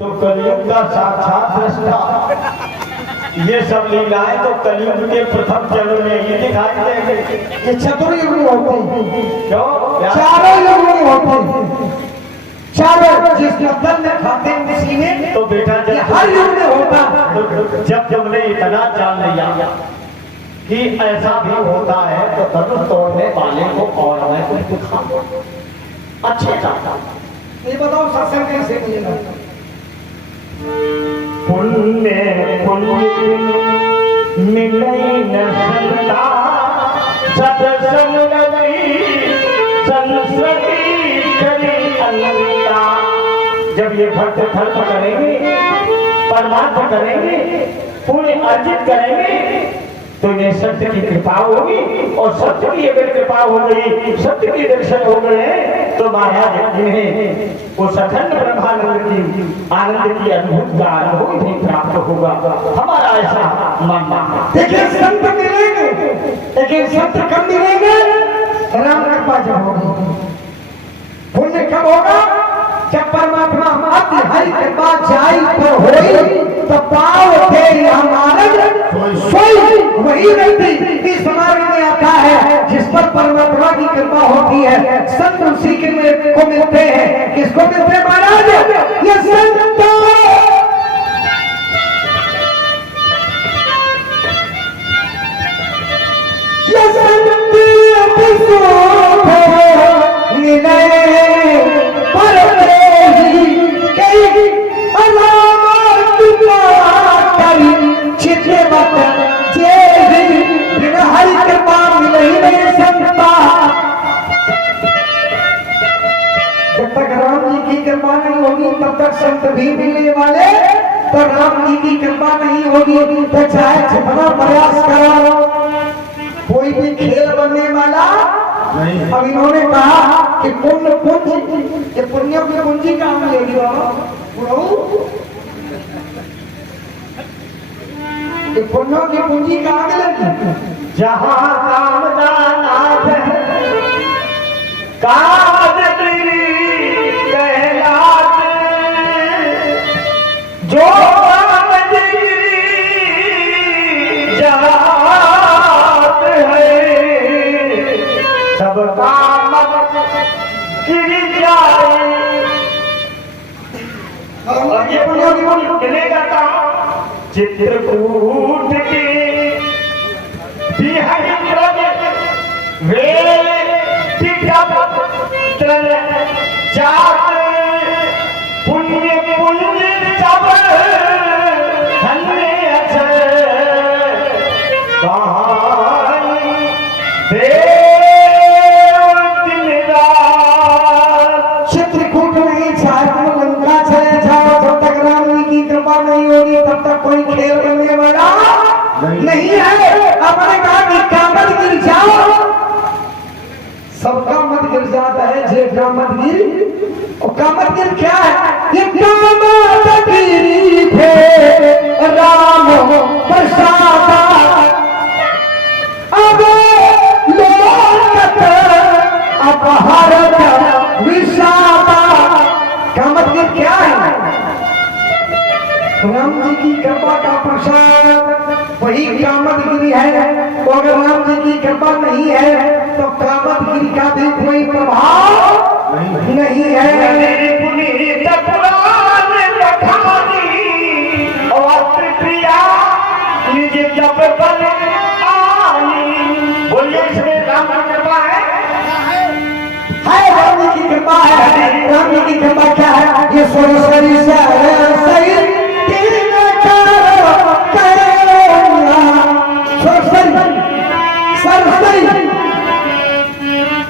तो कलयुग का साक्षात दृष्टा, ये सब लीलाएं तो कलयुग के प्रथम चरण में ही दिखाई देंगे। ये चतुर्युग में होते हैं। क्यों? चारों युग में होते हैं। चारों जिसका दंड खाते हैं उसी में, तो बेटा जब हर युग में होता तो जब तुमने इतना जान लिया कि ऐसा भी होता है तो धनुष तोड़ने वाले को और मैं कुछ दिखा अच्छे जाता। ये बताओ सत्संग कैसे मिलेगा? पुण्य पुण्य मिले न सकता, सत्संग नहीं संस्कृति करी अल्लाह। जब ये भक्त धर्म करेंगे, परमार्थ करेंगे, पुण्य अर्जित करेंगे, तो ये सत्य की कृपा होगी। और सत्य की अगर कृपा हो गई, सत्य के दर्शन हो गए, तो महाराज जिन्हें वो सखंड ब्रह्मानंद की आनंद की अद्भुत का अनुभव भी प्राप्त होगा। हमारा ऐसा मानना है। देखिए संत मिलेंगे, लेकिन संत कब मिलेंगे? राम कृपा जब होगी। पुण्य कब होगा? जब परमात्मा अति हरि कृपा जाई पर होई, तो पाव थे हमारा सोई वही रहती। इस समारोह में आता है जिस पर परमात्मा की कृपा होती है, संत उसी के को मिलते हैं। किसको मिलते हैं महाराज? ये संत तब तक संत भी मिलने वाले, तो राम जी की कृपा नहीं होगी तो चाहे जितना प्रयास करो कोई भी खेल बनने वाला नहीं। अब इन्होंने कहा कि पुण्य पूंजी, ये पुण्य की पूंजी काम लेगी ये पुण्यों की पूंजी कहाँ मिलेगी? जहाँ कामदानाथ काज तेरी कहलात, जो जात है सब काम गिर जाए। और ये पुण्यों की पूंजी मिलेगा कहाँ? चित्रकूट के बिहारी वेल जात पुण्य पुण्य जब धन्य चित्रकूट नहीं चाहे लंका चले जाओ, जब तक राम जी की कृपा नहीं होगी तब तक कोई खेल बनने वाला नहीं है। अपने कहा कि कामत गिर जाओ, सबका मत गिर जाता है, जे कामत गिर। और कामत गिर क्या है? ये कामत गिरी थे राम प्रसादा, अब लोकत अपहरत विषादा। कामत गिर क्या है? राम जी की कृपा का प्रसाद वही कामतगिरी है। तो अगर राम जी की कृपा नहीं है तो कामतगिरी का भी कोई प्रभाव नहीं है। बोलिए इसमें राम की कृपा है? राम जी की कृपा है। राम जी की कृपा क्या है? ये सरस्वती सरस्वती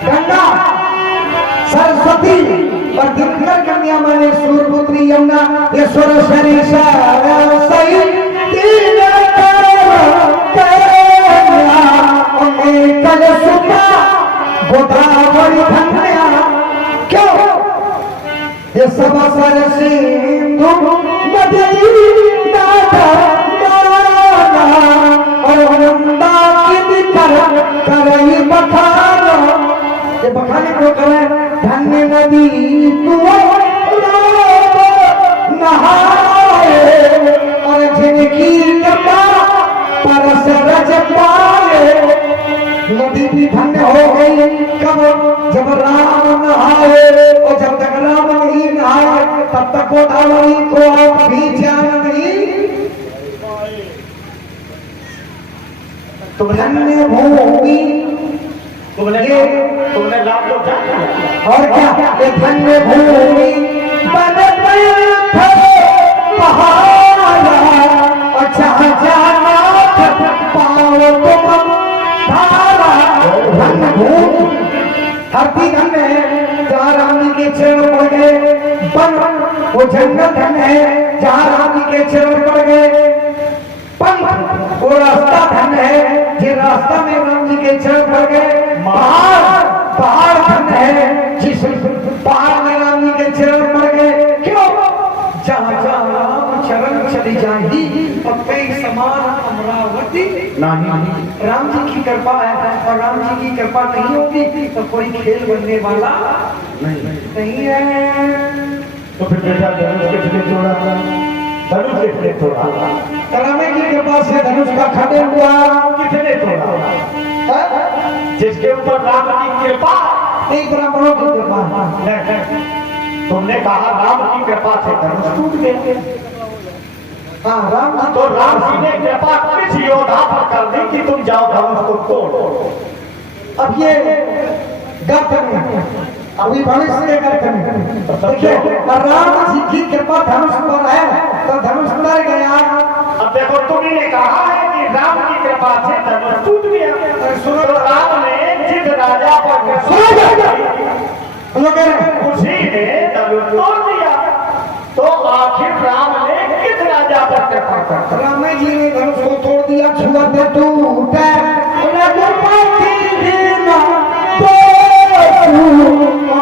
गंगा सरस्वती और दिनकर कन्या माने सूर्यपुत्री यमुना, ये सरस्वती सरस्वती कल सुखा गोदावरी धन्या। क्यों? ये सब सर सिंधु नदी ये बखाने को करे धन्य नदी तू नहा पाए नदी भी धन्य हो गई कब जब राम नहाए और जब तक राम नहीं नहाए तब तक गोदावरी को आप भी ध्यान नहीं धन्य भूमि तुमने लाभ लोग जाना और क्या ये धन्य भूमि पहाड़ा और जहाँ जाना पाओ तुम धारा धन्य भूमि धरती धन्य है जहाँ राम जी के चरण पड़ गए बन वो जंगल धन्य है जहाँ राम जी के चरण पड़ गए पंथ वो रास्ता धन्य है जिस रास्ता में राम जी के चरण पड़ गए पहाड़ पहाड़ धन्य है जिस पहाड़ में राम जी के चरण पड़ गए क्यों जहाँ जहाँ राम चरण चली जाएगी और कई समान अमरावती नहीं राम जी की कृपा है और राम जी की कृपा नहीं होगी तो कोई खेल बनने वाला नहीं है। तो फिर बेटा धनुष किसने तोड़ा धनुष किसने तोड़ा रामे की कृपा से धनुष का खंडन हुआ किसने तोड़ा जिसके ऊपर राम की कृपा नहीं ब्राह्मणों की कृपा तुमने कहा राम की कृपा से धनुष टूट गए हाँ राम जी तो राम जी ने कृपा किस योद्धा पर कर दी कि तुम जाओ धनुष को तोड़ो अब ये गर्त में अभी भविष्य के गर्त में देखिए राम जी की कृपा धनुष पर है तो धनुष उतर गया। अब देखो तुम्ही ने कहा है कि राम की कृपा से धनुष टूट गया सुनो तो राम ने जिस राजा पर उसी ने धनुष तोड़ दिया तो आखिर राम ने किस राजा पर कृपा कर राम जी ने धनुष को तोड़ दिया छुआ टूटा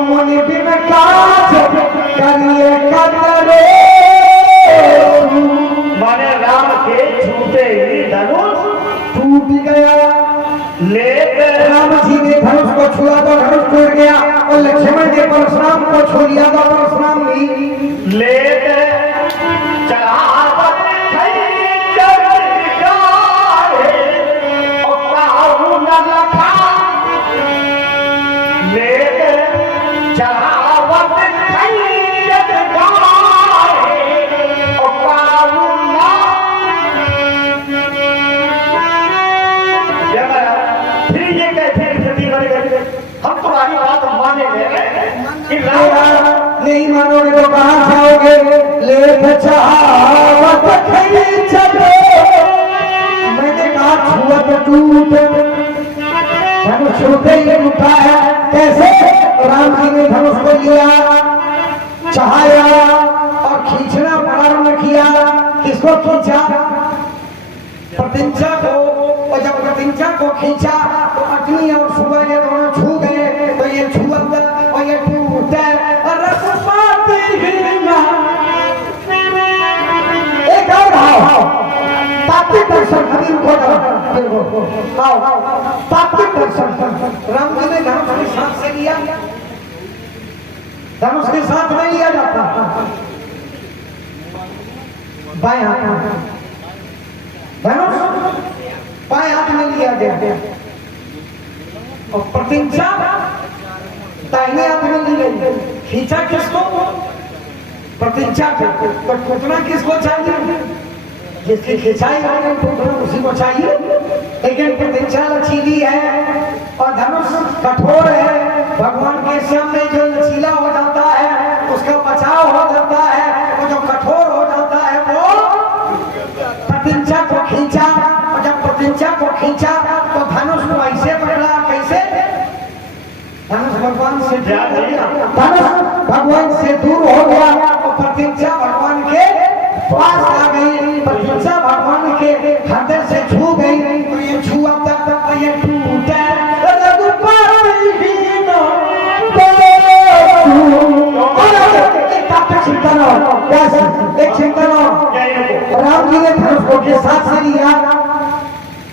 मन बिन काज करिए कदरे माने राम के छूते ही धनुष टूट गया लेकर राम जी ने धनुष को छुआ तो धनुष टूट गया और लक्ष्मण ने परशुराम को छू लिया तो परशुराम नहीं लेकर चढ़ावत खई जगदारे और काहू न लखा लेकर चढ़ावत खई जगदारे और काहू न फिर ये कैसे स्थिति बन गई हम तुम्हारी बात मानेंगे कि राम नहीं मानोगे तो कहाँ जाओगे ले चाहत चलो मैंने कहा छुअत टूट धनुष छूटे ही उठा है कैसे राम जी ने धनुष को लिया चाहाया और खींचना प्रारंभ किया किसको खींचा प्रतिंचा को और जब प्रतिंचा को खींचा तो अग्नि और सूर्य ये दोनों छू गए तो ये छुअत और ये टूट एक और भाव तात्विक दर्शन अभी रुको तात्विक दर्शन राम जी ने धनुष के साथ से लिया धनुष के साथ नहीं लिया जाता बाएं हाथ धनुष बाएं हाथ में लिया गया और प्रतिज्ञा दाहिने हाथ में ली गई खींचा किसको प्रतिज्ञा को तो टूटना किसको चाहिए जिसकी खिंचाई होगी टूटना उसी को चाहिए लेकिन प्रतिज्ञा लचीली है और धनुष कठोर है भगवान के सामने जो लचीला हो जाता है उसका बचाव हो जाता है वो जो कठोर हो जाता है वो प्रतिज्ञा को खींचा और जब प्रतिज्ञा को खींचा तो धनुष को ऐसे पकड़ा कैसे धनुष भगवान से धनुष भगवान से दूर हो गया और प्रतिज्ञा भगवान के पास आ गई प्रतिज्ञा भगवान के हृदय से छू गई तो ये छुआ तक ये टूटा चिंतन एक चिंतन राम जी ने धनुष को के साथ से लिया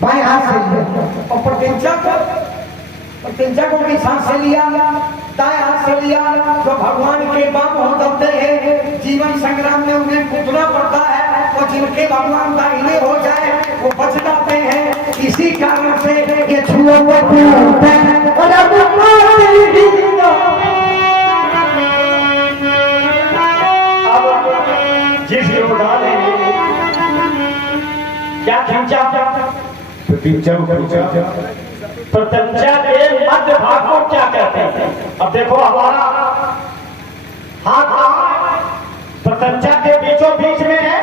बाएं हाथ से लिया और प्रतिज्ञा को भी सांस से लिया दाएं हाथ से लिया जो भगवान के बाम हो जाते हैं जीवन संग्राम में उन्हें कूदना पड़ता है और जिनके भगवान दाहिने हो जाए वो बच जाते हैं किसी कारण से ये छुआ हुआ टूटा जिस योद्धा ने क्या खींचा प्रत्यंचा के मध्य भाग को क्या कहते हैं? अब देखो हमारा हाथ प्रत्यंचा के बीचों बीच में है,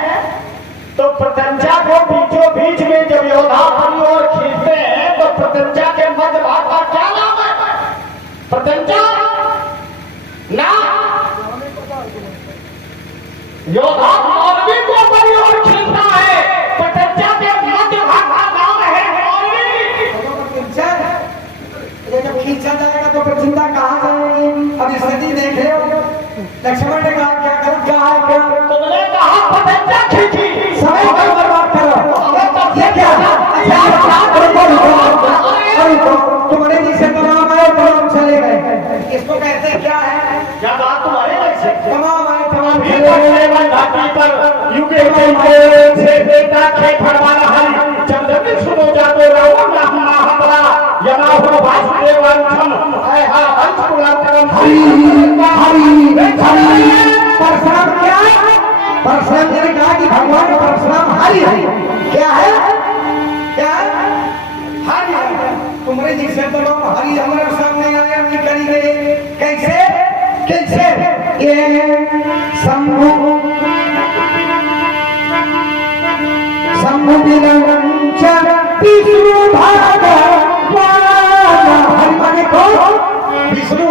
तो प्रत्यंचा को बीचों बीच में जब योद्धा अपनी ओर खींचते हैं तो प्रत्यंचा के मध्य भाग का क्या नाम है? प्रत्यंचा ना योद्धा मौलवी को अपनी ओर खींचता है, प्रत्यंचा के मध्य भाग का नाम है मौलवी। जब खींचा जाएगा तो फिर चिंता कहाँ जाएगी? अब स्थिति देख रहे हो, लक्ष्मण ने कहा क्या कर कहा है क्या? तुमने कहा प्रत्यंचा खींची, समय का बर्बाद करो। ये क्या? तुम्हारे जिसे तमाम आए तमाम चले गए, इसको कहते क्या है? क्या बात तुम्हारे जैसे तमाम आए तमाम अभी चले तक गए। लेवल घाटी पर युगे से बेटा खे फड़वाना हरि चंद्र सुनो जातो रावण नाम महाबला यमा हो वासुदेव अंशम है हा हंस कुलांतरम हरि हरि हरि परशुराम क्या है? परशुराम ने कहा कि भगवान परशुराम हरि है। क्या है? क्या है? हरि है। तुम्हारे जिसे तमाम हरि हमारे सामने आए हम करी गए कैसे? कैसे? ये शंभु शंभु विरंचन विष्णु भगवान हरि माने कौन? विष्णु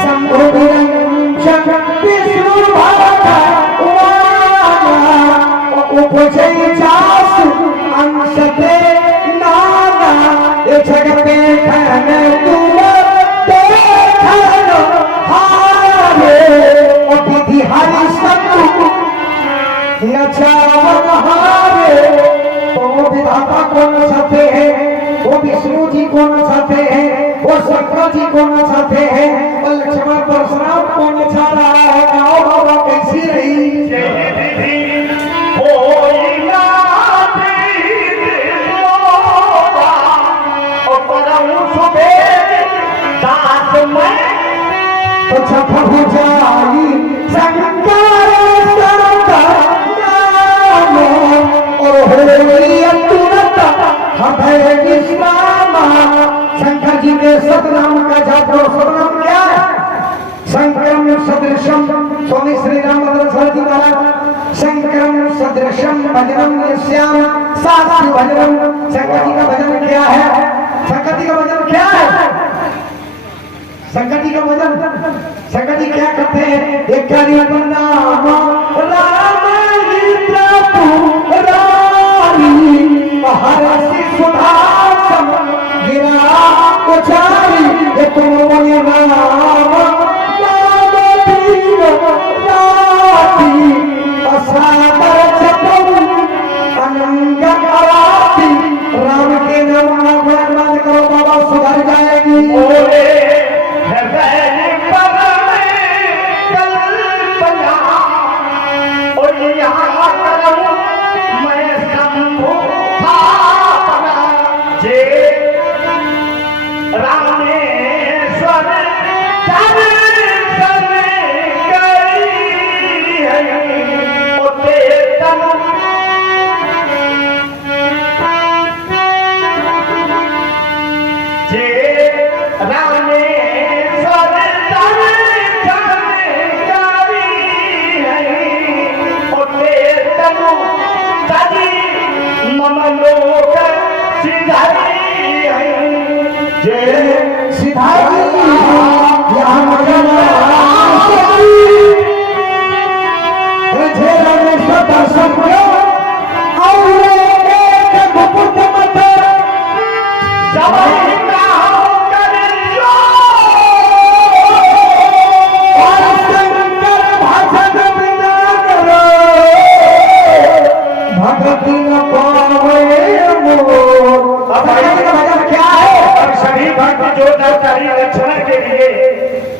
शंभु विरंचन विष्णु भगवान उपजय जासु अंशते नाना ये जगते खन तुम देखनो हारे ओ विधि हरि शत्रु नचावन हारे। तो वो विधाता कौन चाहते हैं? वो विष्णु जी कौन चाहते हैं? वो शंकर जी कौन चाहते हैं? और लक्ष्मण परशुराम कौन चाह रहा है? आओ बाबा कैसी रही? कोई ना दास में तो जब हो जाई शंकर और होई तुरंत हृदय विश्राम। शंकर जी के सतनाम का जाप सतनाम क्या है? शंकरम सदृशम स्वामी श्री राम सरस्वती महाराज शंकरम सदृशम भजनम श्याम साक्षी भजनम। शंकर जी का भजन क्या है? शंकर जी का भजन क्या है? शंकर जी का भजन शंकर जी क्या करते हैं? एक नाम राम प्रभु रानी हरसी सुधा सम गिरा उचारी ये तुम मन राम नाम पीर राती असादर जपम अनंग आरती। राम के नाम का गुणगान करो बाबा सुधर जाएगी।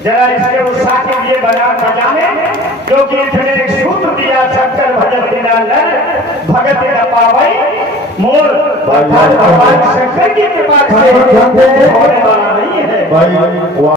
जरा इसके उत्साह के लिए बजाने क्योंकि इतने एक सूत्र दिया शंकर भजन बिना नर भगत न पावई मोर भगवान शंकर की कृपा से होने वाला नहीं है। भाई